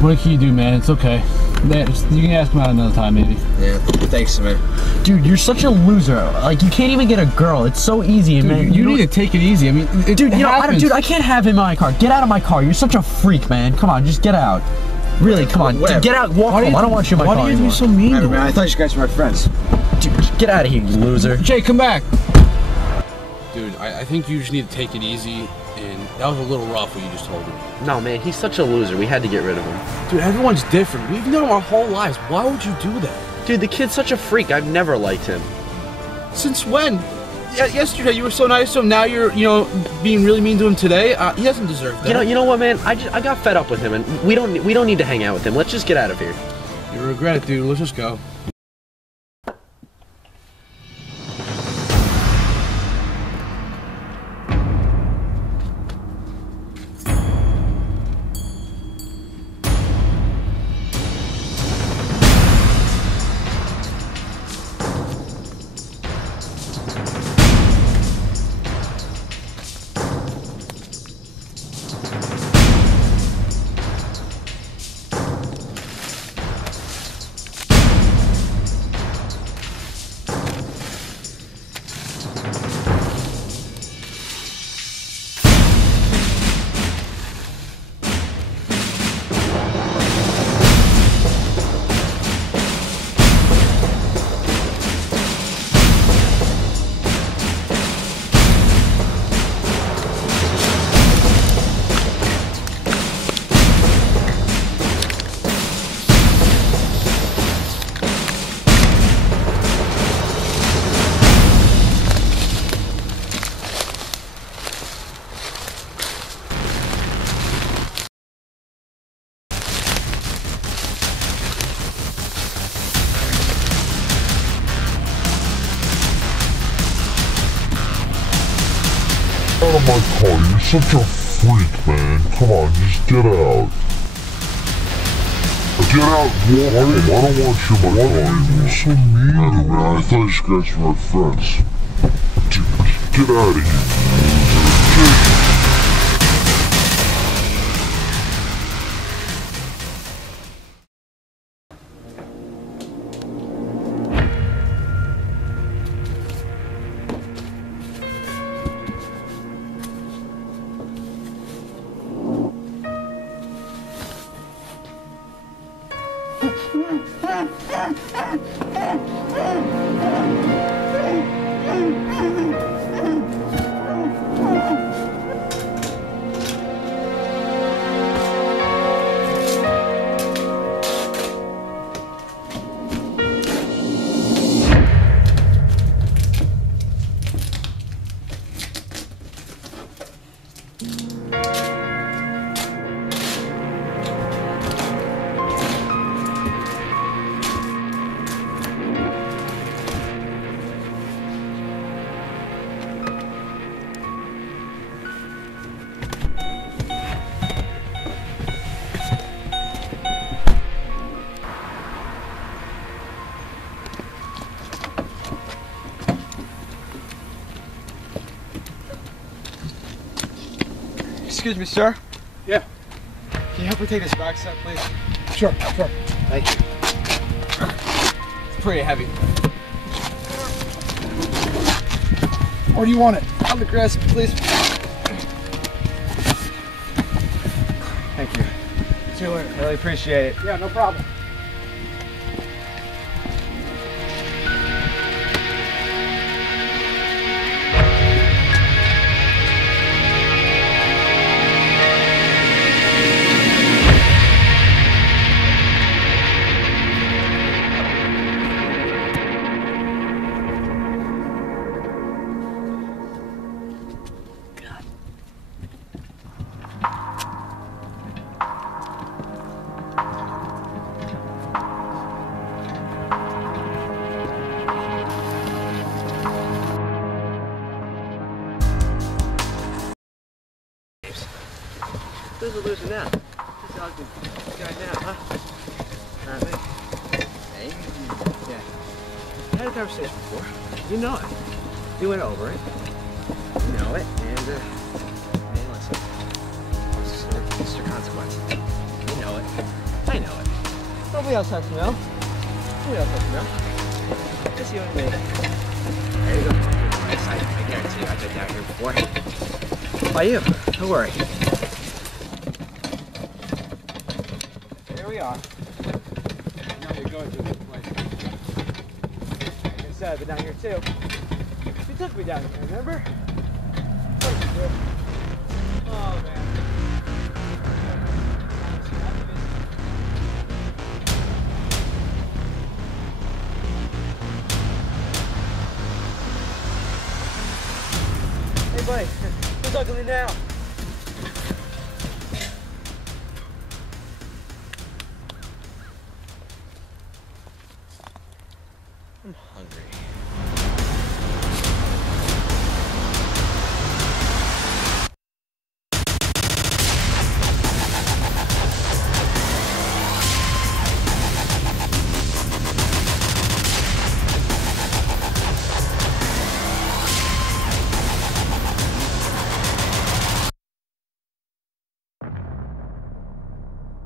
What can you do, man? It's okay. You can ask him out another time, maybe. Yeah, thanks, man. Dude, you're such a loser. Like, you can't even get a girl. It's so easy, dude, man. You need to take it easy. I mean, dude, dude, I can't have him in my car. Get out of my car. You're such a freak, man. Come on, just get out. Really, come on. Dude, get out. Walk home. I don't want you in my car Why do you anymore. be so mean to him? Man, I thought you guys were my friends. Dude, get out of here, you loser. Jay, come back. Dude, I think you just need to take it easy. And that was a little rough what you just told him. No, man, he's such a loser. We had to get rid of him. Dude, everyone's different. We've known him our whole lives. Why would you do that? Dude, the kid's such a freak. I've never liked him. Since when? Yesterday you were so nice to him. Now you're, being really mean to him today. He doesn't deserve that. You know what, man? I got fed up with him, and we don't need to hang out with him. Let's just get out of here. You regret it, dude. Let's just go. Out of my car, you're such a freak, man. Come on, just get out. Get out, walk home. I don't want you in my car anymore. You're so mean to me. Man, I thought you guys were my friends. Dude, get out of here. Excuse me, sir. Yeah. Can you help me take this back set, please? Sure. Thank you. It's pretty heavy. Where do you want it? On the grass, please. Thank you. See you later. Really appreciate it. Yeah, no problem. Who's the loser now? Who's the ugly guy now, huh? Apparently. Hey? Yeah. We had a conversation before. You know it. We went over it. You know it. And, hey, listen. Mr. Consequence. You know it. Nobody else has to know. Nobody else has to know. Just you and me. There you go. Nice. I guarantee you I've been down here before. By you. Don't worry. Here we are. Now you're going to this place. Like I said, I've been down here too. You took me down here, remember? Oh man. Hey buddy, who's Duckling now?